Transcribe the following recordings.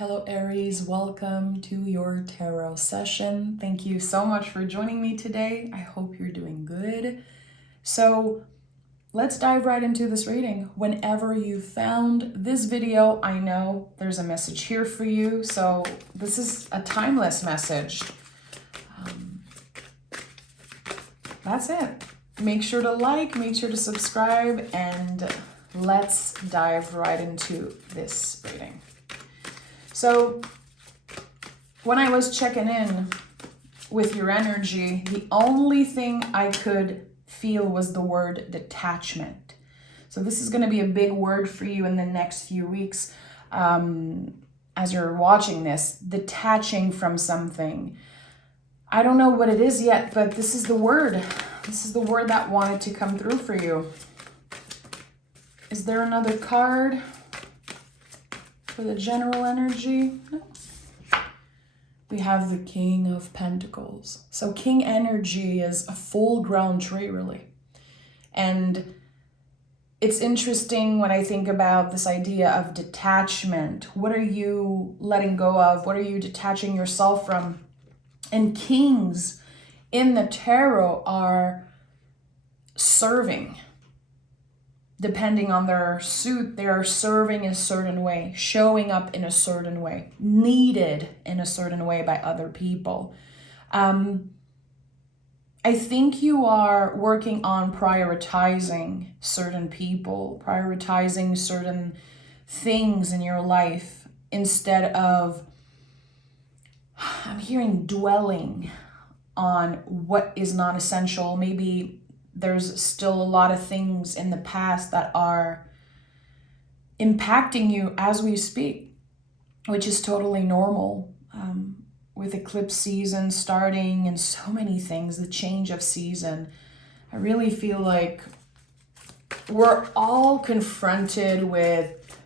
Hello Aries, welcome to your tarot session. Thank you so much for joining me today. I hope you're doing good. So let's dive right into this reading. Whenever you found this video, I know there's a message here for you. So this is a timeless message. That's it. Make sure to like, make sure to subscribe, and let's dive right into this reading. So when I was checking in with your energy, the only thing I could feel was the word detachment. So this is going to be a big word for you in the next few weeks as you're watching this, detaching from something. I don't know what it is yet, but this is the word. This is the word that wanted to come through for you. Is there another card for the general energy? No. We have the King of Pentacles. So King energy is a full-grown tree, really. And it's interesting when I think about this idea of detachment. What are you letting go of? What are you detaching yourself from? And kings in the tarot are serving. Depending on their suit, they are serving a certain way, showing up in a certain way, needed in a certain way by other people. I think you are working on prioritizing certain people, prioritizing certain things in your life instead of, I'm hearing dwelling on what is not essential. Maybe there's still a lot of things in the past that are impacting you as we speak, which is totally normal. With eclipse season starting and so many things, the change of season, I really feel like we're all confronted with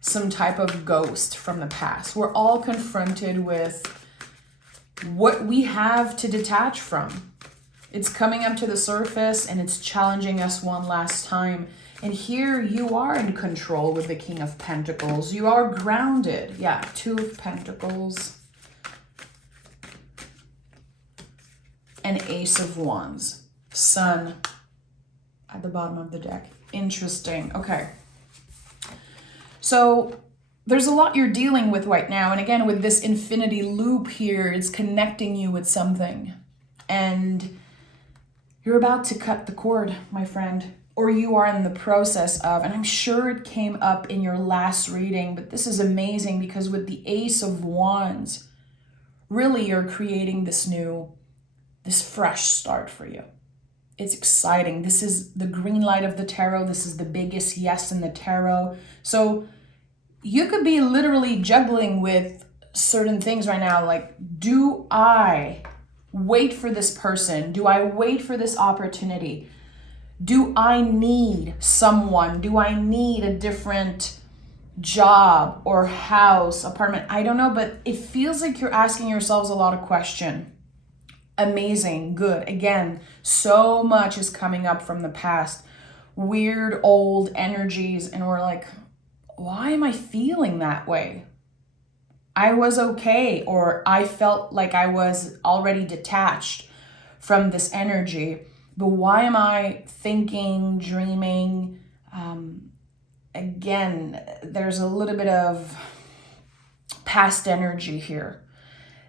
some type of ghost from the past. We're all confronted with what we have to detach from. It's coming up to the surface and it's challenging us one last time. And here you are in control with the King of Pentacles. You are grounded. Yeah, Two of Pentacles. And Ace of Wands. Sun at the bottom of the deck. Interesting. Okay. So there's a lot you're dealing with right now. And again, with this infinity loop here, it's connecting you with something. And you're about to cut the cord, my friend, or you are in the process of, and I'm sure it came up in your last reading, but this is amazing because with the Ace of Wands, really you're creating this fresh start for you. It's exciting. This is the green light of the tarot. This is the biggest yes in the tarot. So you could be literally juggling with certain things right now. Like, do I wait for this person? Do I wait for this opportunity? Do I need someone? Do I need a different job or house, apartment? I don't know, but it feels like you're asking yourselves a lot of questions. Amazing, good. Again, so much is coming up from the past. Weird old energies, and we're like, why am I feeling that way? I was okay, or I felt like I was already detached from this energy. But why am I thinking, dreaming? Again, there's a little bit of past energy here.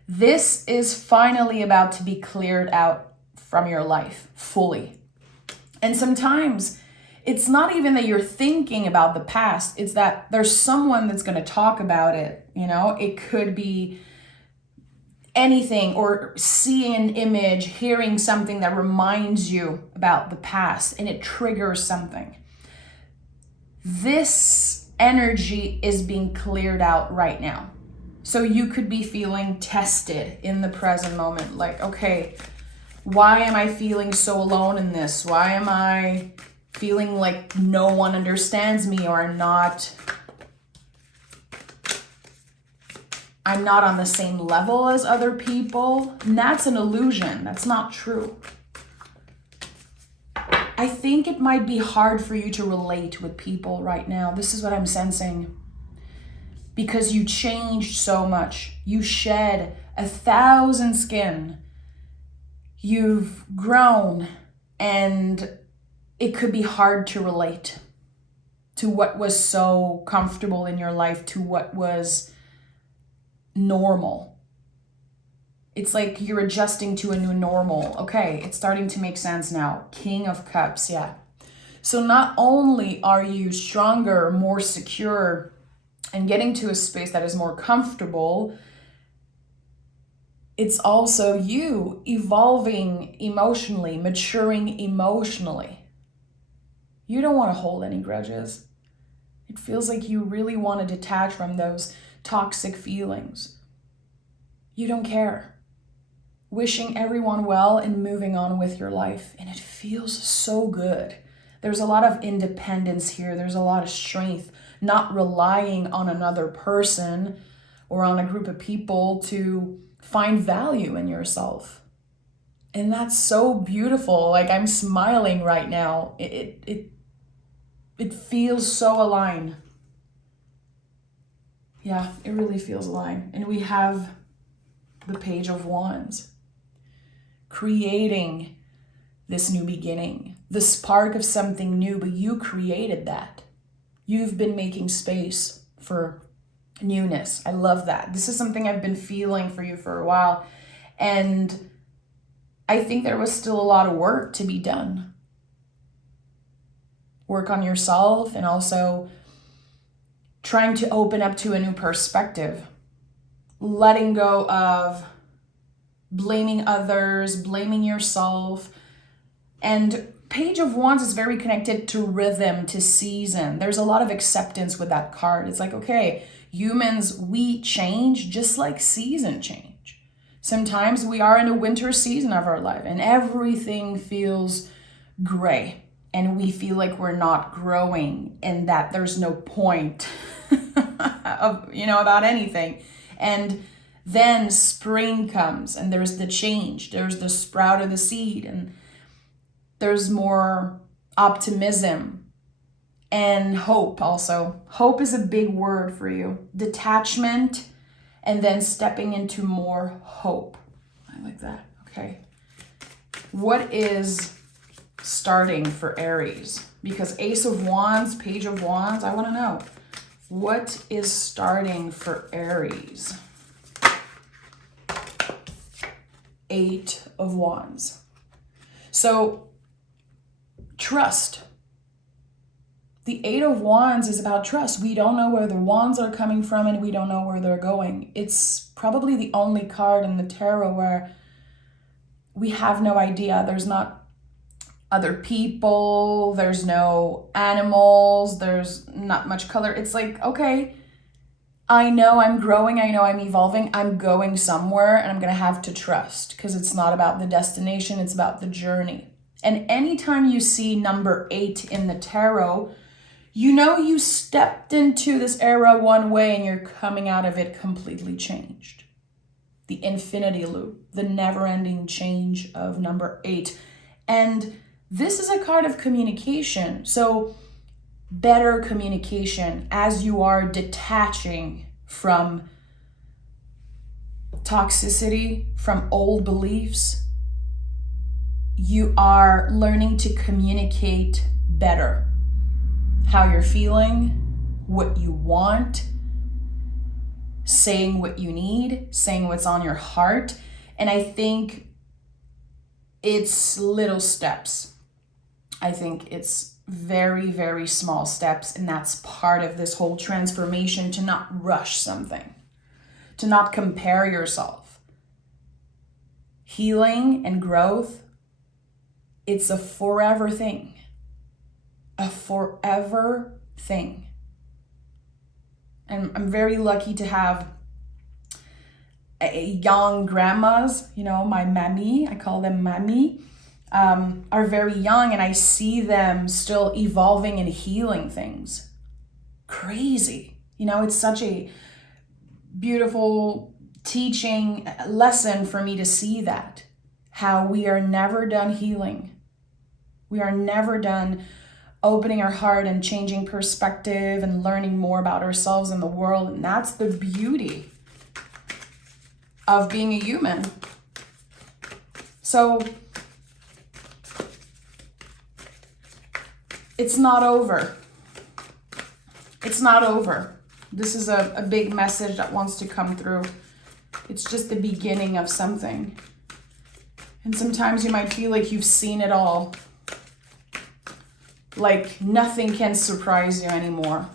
This is finally about to be cleared out from your life fully. And sometimes it's not even that you're thinking about the past, it's that there's someone that's going to talk about it. You know, it could be anything, or seeing an image, hearing something that reminds you about the past and it triggers something. This energy is being cleared out right now. So you could be feeling tested in the present moment. Like, okay, why am I feeling so alone in this? Why am I feeling like no one understands me, or I'm not on the same level as other people? And that's an illusion. That's not true. I think it might be hard for you to relate with people right now. This is what I'm sensing. because you changed so much. You shed 1,000 skin. You've grown, and it could be hard to relate to what was so comfortable in your life, to what was normal. It's like you're adjusting to a new normal. Okay, it's starting to make sense now. King of Cups, yeah. So not only are you stronger, more secure, and getting to a space that is more comfortable, it's also you evolving emotionally, maturing emotionally. You don't want to hold any grudges. It feels like you really want to detach from those toxic feelings. You don't care. Wishing everyone well and moving on with your life. And it feels so good. There's a lot of independence here. There's a lot of strength, not relying on another person or on a group of people to find value in yourself. And that's so beautiful. Like, I'm smiling right now. It feels so aligned. Yeah, it really feels aligned. And we have the Page of Wands. Creating this new beginning, the spark of something new, but you created that. You've been making space for newness. I love that. This is something I've been feeling for you for a while. And I think there was still a lot of work to be done. Work on yourself, and also trying to open up to a new perspective. Letting go of blaming others, blaming yourself. And Page of Wands is very connected to rhythm, to season. There's a lot of acceptance with that card. It's like, okay, humans, we change just like season change. Sometimes we are in a winter season of our life and everything feels gray and we feel like we're not growing and that there's no point of, about anything. And then spring comes and there's the change. There's the sprout of the seed and there's more optimism and hope also. Hope is a big word for you. Detachment and then stepping into more hope. I like that. Okay. What is starting for Aries? Because Ace of Wands, Page of Wands, I want to know. What is starting for Aries? Eight of Wands. So trust. The Eight of Wands is about trust. We don't know where the wands are coming from and we don't know where they're going. It's probably the only card in the tarot where we have no idea. There's not other people, there's no animals, there's not much color. It's like, okay, I know I'm growing, I know I'm evolving, I'm going somewhere and I'm going to have to trust because it's not about the destination, it's about the journey. And anytime you see number 8 in the tarot, you stepped into this era one way and you're coming out of it completely changed. The infinity loop, the never-ending change of number 8. And this is a card of communication. So better communication as you are detaching from toxicity, from old beliefs. You are learning to communicate better. How you're feeling, what you want, saying what you need, saying what's on your heart. And I think it's little steps. I think it's very, very small steps. And that's part of this whole transformation, to not rush something, to not compare yourself. Healing and growth, it's a forever thing. A forever thing. And I'm very lucky to have young grandmas, my mammy, I call them mammy, are very young and I see them still evolving and healing things. Crazy. It's such a beautiful teaching lesson for me to see that, how we are never done healing. We are never done opening our heart and changing perspective and learning more about ourselves and the world. And that's the beauty of being a human. So it's not over. It's not over. This is a big message that wants to come through. It's just the beginning of something. And sometimes you might feel like you've seen it all. Like nothing can surprise you anymore.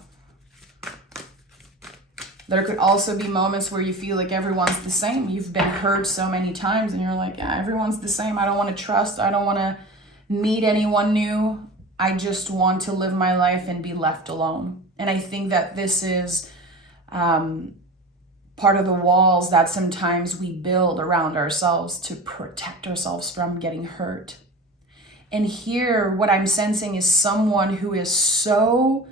There could also be moments where you feel like everyone's the same. You've been hurt so many times and you're like, yeah, everyone's the same. I don't want to trust. I don't want to meet anyone new. I just want to live my life and be left alone. And I think that this is part of the walls that sometimes we build around ourselves to protect ourselves from getting hurt. And here, what I'm sensing is someone who is so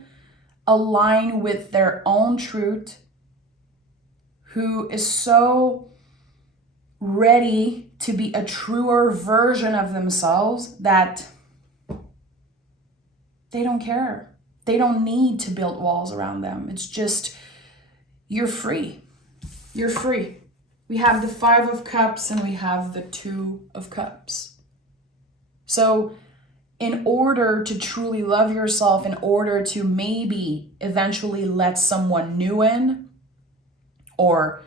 aligned with their own truth, who is so ready to be a truer version of themselves that they don't care. They don't need to build walls around them. It's just, you're free. You're free. We have the 5 of Cups and we have the 2 of Cups. So in order to truly love yourself, in order to maybe eventually let someone new in, or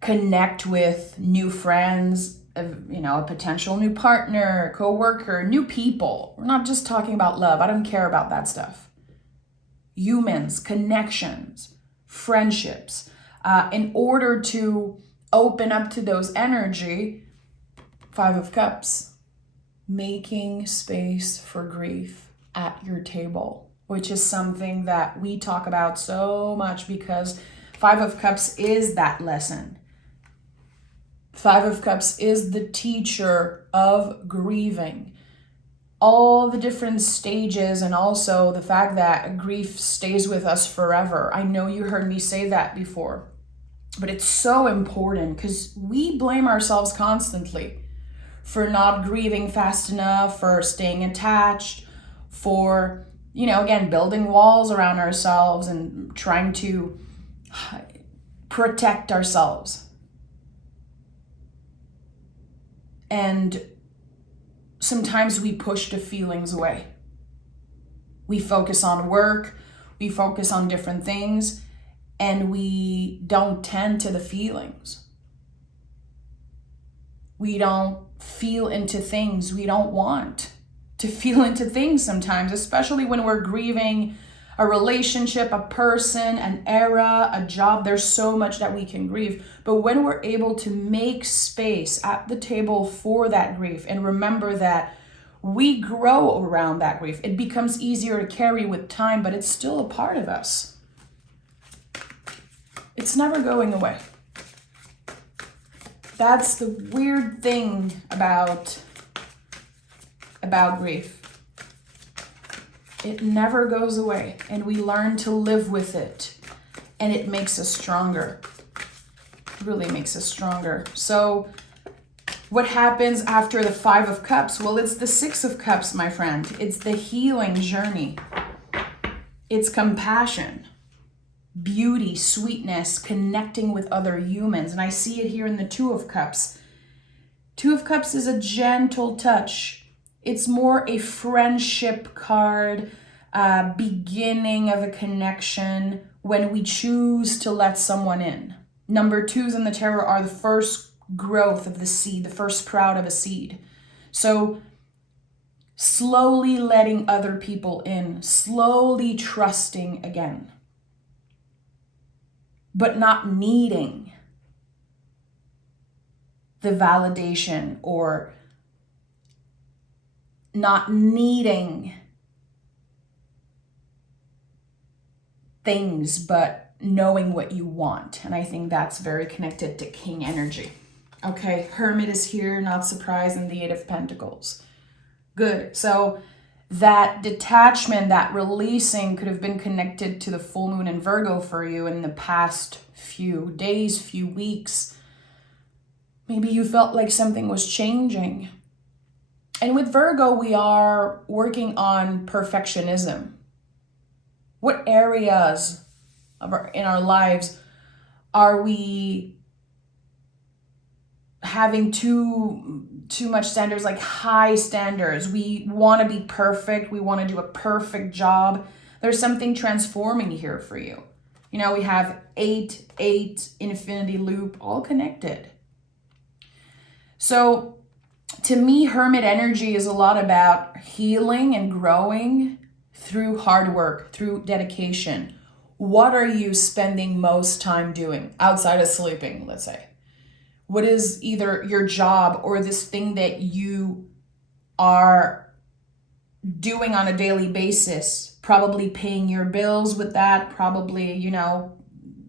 connect with new friends, a potential new partner, co-worker, new people. We're not just talking about love. I don't care about that stuff. Humans, connections, friendships. In order to open up to those energy, 5 of Cups, making space for grief at your table, which is something that we talk about so much because 5 of Cups is that lesson. 5 of Cups is the teacher of grieving. All the different stages and also the fact that grief stays with us forever. I know you heard me say that before, but it's so important because we blame ourselves constantly for not grieving fast enough, for staying attached, for, again, building walls around ourselves and trying to protect ourselves. And sometimes we push the feelings away. We focus on work, we focus on different things, and we don't tend to the feelings. We don't feel into things we don't want to feel into things sometimes, especially when we're grieving a relationship, a person, an era, a job. There's so much that we can grieve. But when we're able to make space at the table for that grief and remember that we grow around that grief, it becomes easier to carry with time, but it's still a part of us. It's never going away. That's the weird thing about grief. It never goes away, and we learn to live with it, and it makes us stronger. It really makes us stronger. So what happens after the 5 of Cups? Well, it's the 6 of Cups, my friend. It's the healing journey. It's compassion, beauty, sweetness, connecting with other humans. And I see it here in the 2 of Cups. 2 of Cups is a gentle touch. It's more a friendship card, beginning of a connection when we choose to let someone in. Number 2s in the tarot are the first growth of the seed, the first sprout of a seed. So slowly letting other people in, slowly trusting again, but not needing the validation or not needing things, but knowing what you want. And I think that's very connected to King energy. Okay, Hermit is here, not surprised, and the 8 of Pentacles. Good. So that detachment, that releasing could have been connected to the full moon in Virgo for you in the past few days, few weeks. Maybe you felt like something was changing. And with Virgo, we are working on perfectionism. What areas in our lives are we having too much standards, like high standards? We want to be perfect. We want to do a perfect job. There's something transforming here for you. You know, we have 8, infinity loop, all connected. So to me, Hermit energy is a lot about healing and growing through hard work, through dedication. What are you spending most time doing outside of sleeping, let's say? What is either your job or this thing that you are doing on a daily basis, probably paying your bills with that, probably, you know,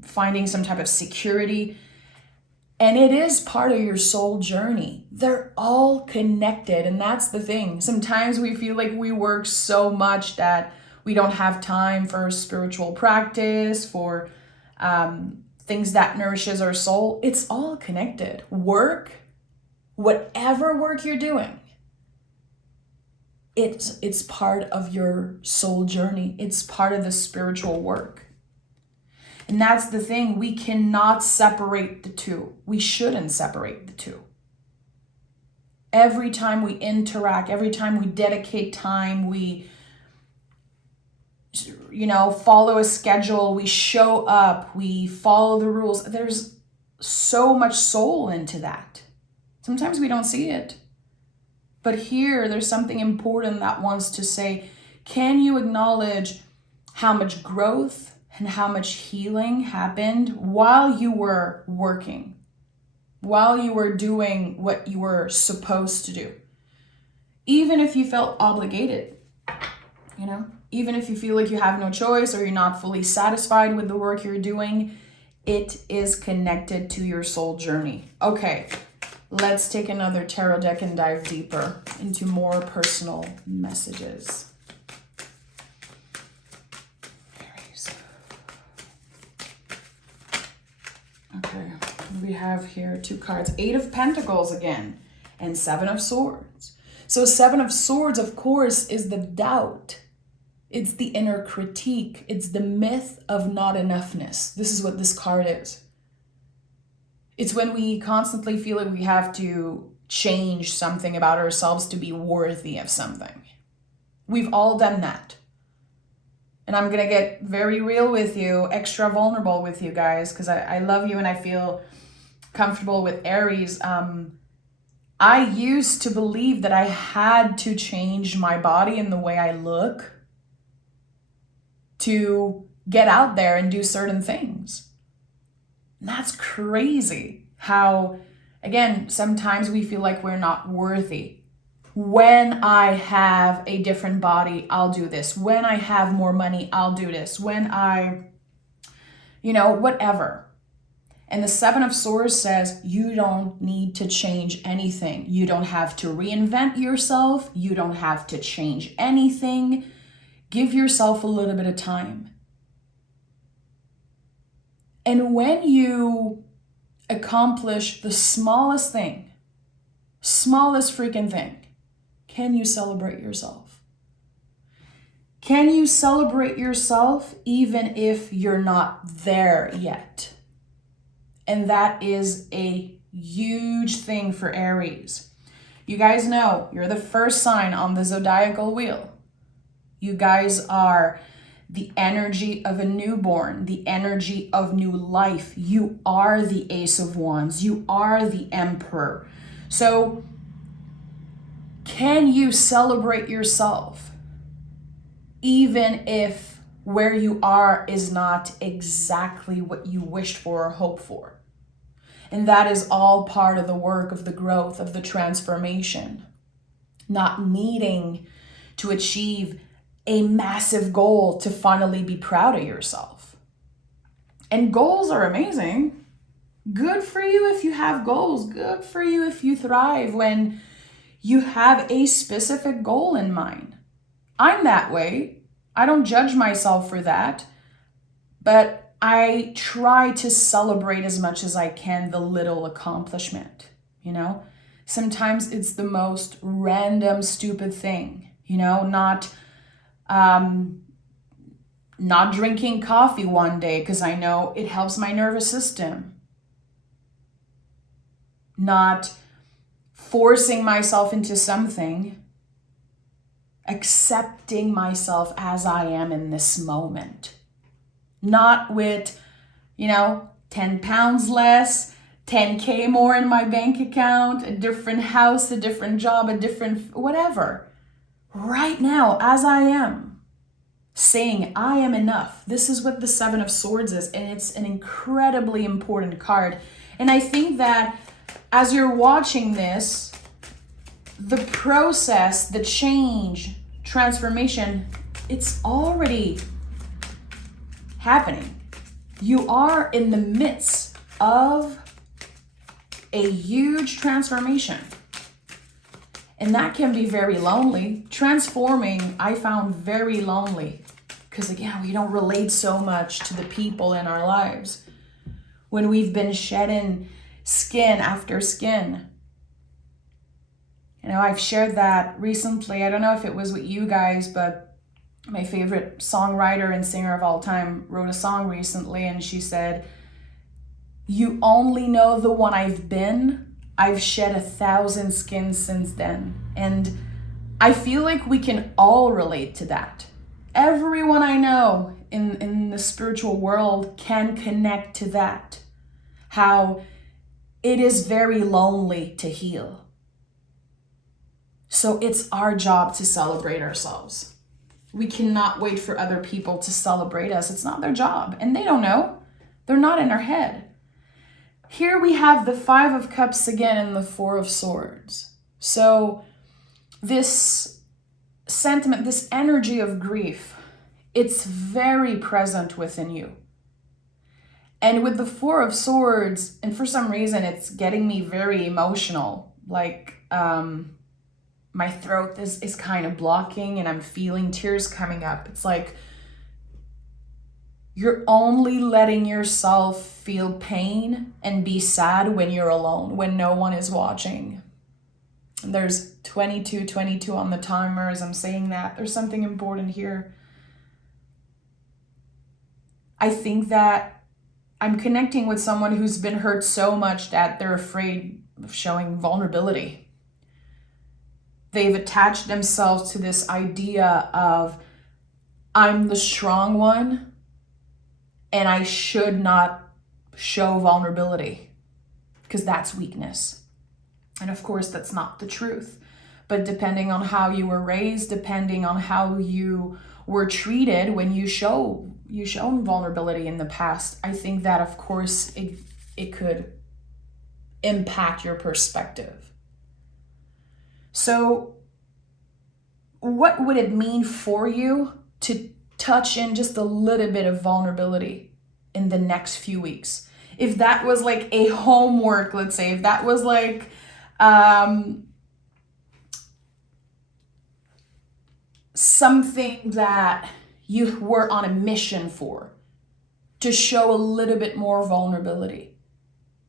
finding some type of security. And it is part of your soul journey. They're all connected. And that's the thing. Sometimes we feel like we work so much that we don't have time for spiritual practice, for things that nourishes our soul. It's all connected. Work, whatever work you're doing, it's part of your soul journey. It's part of the spiritual work. And that's the thing. We cannot separate the two. We shouldn't separate the two. Every time we interact, every time we dedicate time, we, you know, follow a schedule, we show up, we follow the rules. There's so much soul into that. Sometimes we don't see it. But here, there's something important that wants to say, can you acknowledge how much growth and how much healing happened while you were working, while you were doing what you were supposed to do? Even if you felt obligated, you know, even if you feel like you have no choice or you're not fully satisfied with the work you're doing, it is connected to your soul journey. Okay, let's take another tarot deck and dive deeper into more personal messages. Aries. Okay, we have here 2 cards. 8 of Pentacles again, and 7 of Swords. So 7 of Swords, of course, is the doubt. It's the inner critique. It's the myth of not enoughness. This is what this card is. It's when we constantly feel like we have to change something about ourselves to be worthy of something. We've all done that. And I'm going to get very real with you, extra vulnerable with you guys, because I love you and I feel comfortable with Aries. I used to believe that I had to change my body and the way I look to get out there and do certain things. And that's crazy how, again, sometimes we feel like we're not worthy. When I have a different body, I'll do this. When I have more money, I'll do this. When I, you know, whatever. And the 7 of Swords says you don't need to change anything. You don't have to reinvent yourself. You don't have to change anything. Give yourself a little bit of time. And when you accomplish the smallest thing, smallest freaking thing, can you celebrate yourself? Can you celebrate yourself even if you're not there yet? And that is a huge thing for Aries. You guys know you're the first sign on the zodiacal wheel. You guys are the energy of a newborn, the energy of new life. You are the Ace of Wands. You are the Emperor. So can you celebrate yourself even if where you are is not exactly what you wished for or hoped for? And that is all part of the work of the growth, of the transformation. Not needing to achieve a massive goal to finally be proud of yourself. And goals are amazing. Good for you if you have goals. Good for you if you thrive when you have a specific goal in mind. I'm that way. I don't judge myself for that, but I try to celebrate as much as I can the little accomplishment, you know? Sometimes it's the most random, stupid thing, not drinking coffee one day because I know it helps my nervous system. Not forcing myself into something, accepting myself as I am in this moment. Not with, 10 pounds less, 10K more in my bank account, a different house, a different job, a different whatever. Right now, as I am, saying I am enough. This is what the Seven of Swords is, and it's an incredibly important card. And I think that as you're watching this, the process, the change, transformation, it's already happening. You are in the midst of a huge transformation. And that can be very lonely. Transforming, I found very lonely. Because again, we don't relate so much to the people in our lives. When we've been shedding skin after skin. I've shared that recently. I don't know if it was with you guys, but my favorite songwriter and singer of all time wrote a song recently, and she said, "You only know the one I've been. I've shed 1,000 skins since then." And I feel like we can all relate to that. Everyone I know in the spiritual world can connect to that. How it is very lonely to heal. So it's our job to celebrate ourselves. We cannot wait for other people to celebrate us. It's not their job, and they don't know. They're not in our head. Here we have the Five of Cups again and the Four of Swords. So this sentiment, this energy of grief, it's very present within you. And with the Four of Swords, and for some reason it's getting me very emotional, like my throat is kind of blocking and I'm feeling tears coming up. It's like you're only letting yourself feel pain and be sad when you're alone, when no one is watching. And there's 22 on the timer as I'm saying that. There's something important here. I think that I'm connecting with someone who's been hurt so much that they're afraid of showing vulnerability. They've attached themselves to this idea of, I'm the strong one and I should not show vulnerability because that's weakness. And of course, that's not the truth. But depending on how you were raised, depending on how you were treated when you shown vulnerability in the past, I think that of course it could impact your perspective. So what would it mean for you to touch in just a little bit of vulnerability in the next few weeks? If that was like a homework, let's say, if that was like something that you were on a mission for, to show a little bit more vulnerability,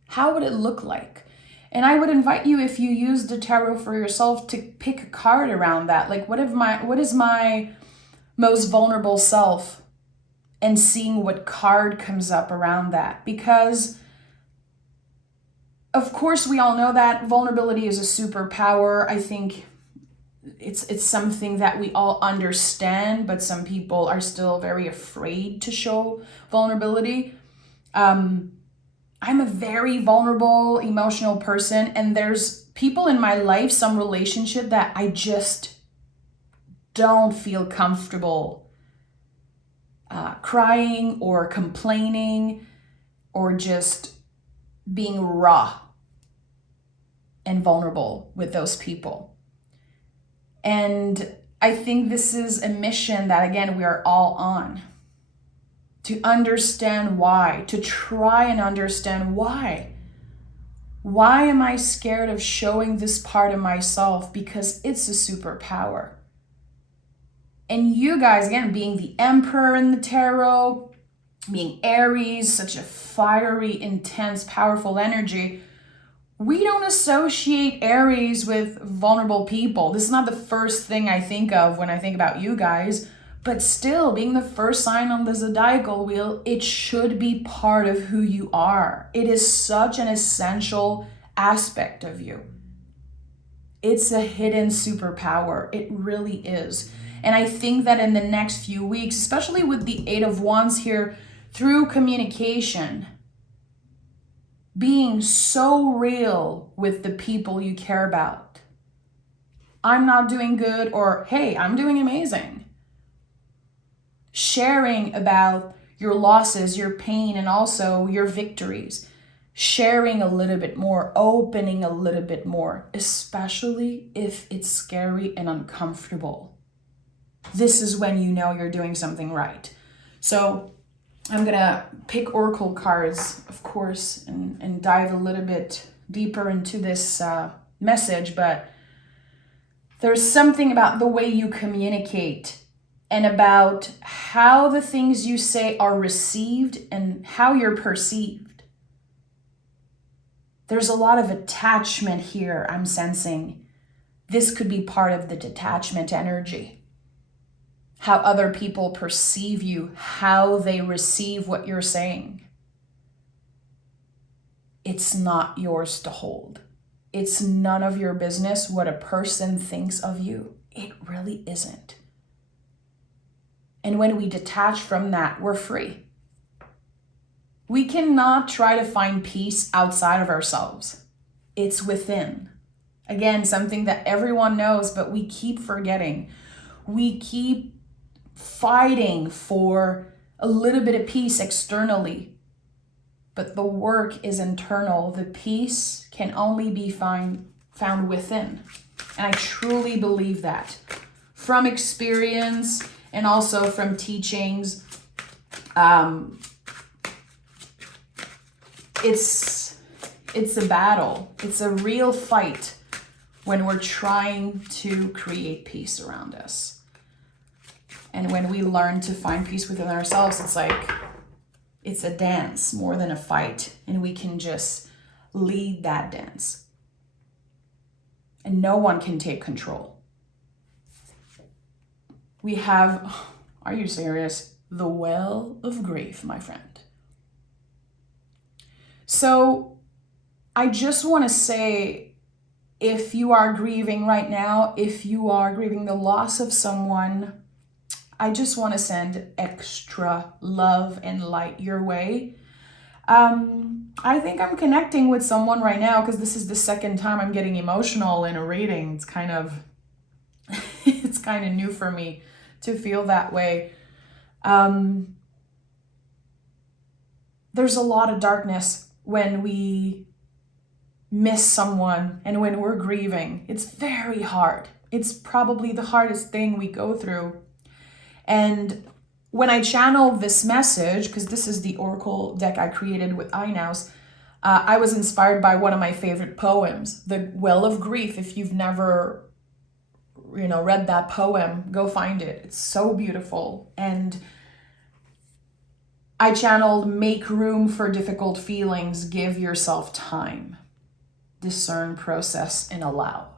how would it look like? And I would invite you, if you use the tarot for yourself, to pick a card around that. Like, what is my most vulnerable self? And seeing what card comes up around that. Because, of course, we all know that vulnerability is a superpower. I think it's something that we all understand, but some people are still very afraid to show vulnerability. I'm a very vulnerable, emotional person, and there's people in my life, some relationship that I just don't feel comfortable crying or complaining or just being raw and vulnerable with those people. And I think this is a mission that, again, we are all on. To understand why, to try and understand why. Why am I scared of showing this part of myself? Because it's a superpower. And you guys, again, being the Emperor in the tarot, being Aries, such a fiery, intense, powerful energy, We don't associate Aries with vulnerable people. This is not the first thing I think of when I think about you guys, but still, being the first sign on the zodiacal wheel, it should be part of who you are. It is such an essential aspect of you. It's a hidden superpower. It really is. And I think that in the next few weeks, especially with the Eight of Wands here, through communication, being so real with the people you care about. I'm not doing good, or hey, I'm doing amazing. Sharing about your losses, your pain, and also your victories. Sharing a little bit more, opening a little bit more, especially if it's scary and uncomfortable. This is when you know you're doing something right. So I'm gonna pick oracle cards, of course, and dive a little bit deeper into this message, but there's something about the way you communicate and about how the things you say are received and how you're perceived. There's a lot of attachment here, I'm sensing. This could be part of the detachment energy. How other people perceive you, how they receive what you're saying. It's not yours to hold. It's none of your business what a person thinks of you. It really isn't. And when we detach from that, we're free. We cannot try to find peace outside of ourselves. It's within. Again, something that everyone knows, but we keep forgetting. We keep fighting for a little bit of peace externally, but the work is internal. The peace can only be found within. And I truly believe that from experience and also from teachings. It's a battle. It's a real fight when we're trying to create peace around us. And when we learn to find peace within ourselves, it's like, it's a dance more than a fight. And we can just lead that dance. And no one can take control. We have, are you serious? The well of grief, my friend. So I just want to say, if you are grieving right now, if you are grieving the loss of someone, I just want to send extra love and light your way. I think I'm connecting with someone right now because this is the second time I'm getting emotional in a reading. It's kind of new for me to feel that way. There's a lot of darkness when we miss someone and when we're grieving. It's very hard. It's probably the hardest thing we go through. And when I channel this message, because this is the oracle deck I created with iNows, I was inspired by one of my favorite poems, The Well of Grief. If you've never, read that poem, go find it. It's so beautiful. And I channeled, make room for difficult feelings, give yourself time, discern, process, and allow.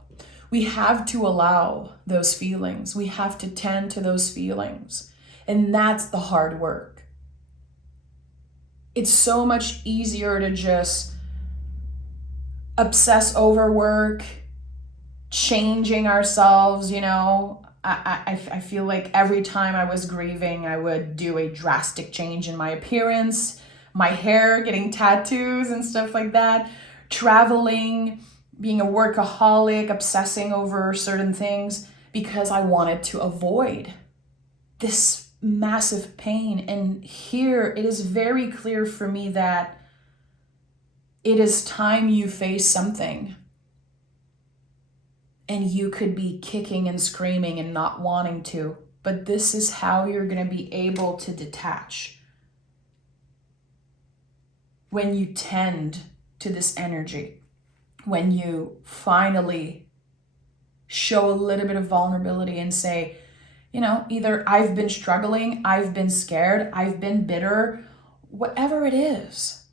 We have to allow those feelings. We have to tend to those feelings. And that's the hard work. It's so much easier to just obsess over work, changing ourselves, I feel like every time I was grieving, I would do a drastic change in my appearance, my hair, getting tattoos and stuff like that, traveling, being a workaholic, obsessing over certain things because I wanted to avoid this massive pain. And here it is very clear for me that it is time you face something. And you could be kicking and screaming and not wanting to, but this is how you're going to be able to detach. When you tend to this energy. When you finally show a little bit of vulnerability and say, either I've been struggling, I've been scared, I've been bitter, whatever it is.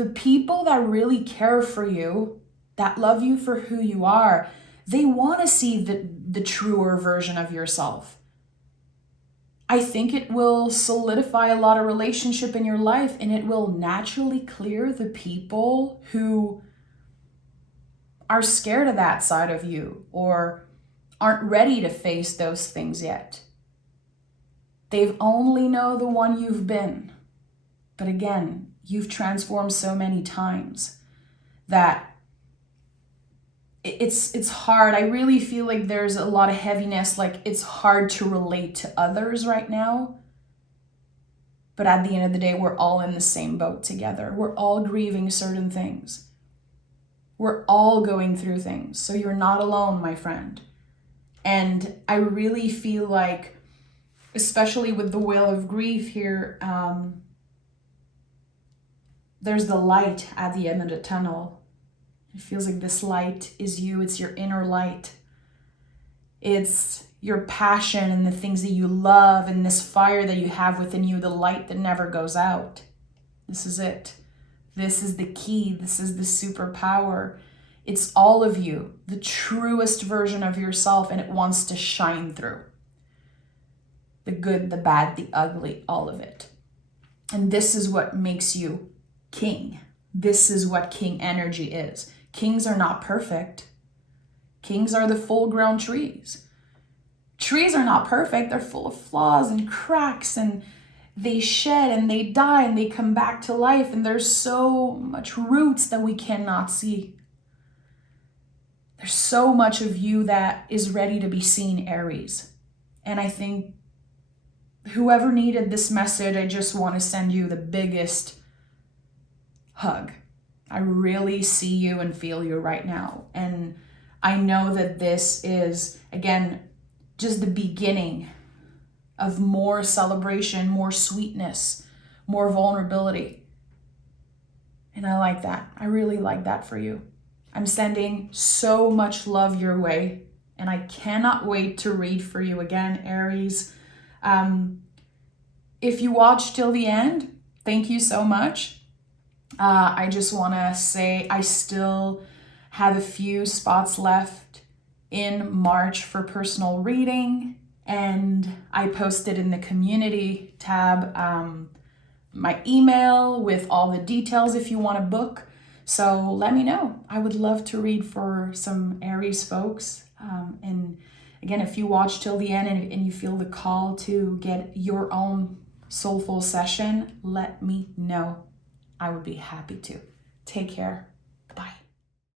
the people that really care for you, that love you for who you are, they want to see the truer version of yourself. I think it will solidify a lot of relationship in your life, and it will naturally clear the people who are scared of that side of you or aren't ready to face those things yet. They've only know the one you've been. But again, you've transformed so many times that it's hard. I really feel like there's a lot of heaviness, like it's hard to relate to others right now. But at the end of the day, we're all in the same boat together. We're all grieving certain things. We're all going through things. So you're not alone, my friend. And I really feel like, especially with the wheel of grief here, there's the light at the end of the tunnel. It feels like this light is you. It's your inner light. It's your passion and the things that you love and this fire that you have within you, the light that never goes out. This is it. This is the key. This is the superpower. It's all of you, the truest version of yourself, and it wants to shine through. The good, the bad, the ugly, all of it. And this is what makes you king. This is what king energy is. Kings are not perfect. Kings are the full-grown trees. Trees are not perfect. They're full of flaws and cracks, and they shed and they die and they come back to life, and there's so much roots that we cannot see. There's so much of you that is ready to be seen, Aries. And I think whoever needed this message, I just want to send you the biggest hug. I really see you and feel you right now. And I know that this is, again, just the beginning of more celebration, more sweetness, more vulnerability. And I like that. I really like that for you. I'm sending so much love your way, and I cannot wait to read for you again, Aries. If you watched till the end, thank you so much. I just want to say I still have a few spots left in March for personal reading, and I posted in the community tab my email with all the details if you want to book. So let me know. I would love to read for some Aries folks. And again, if you watch till the end and you feel the call to get your own soulful session, let me know. I would be happy to. Take care.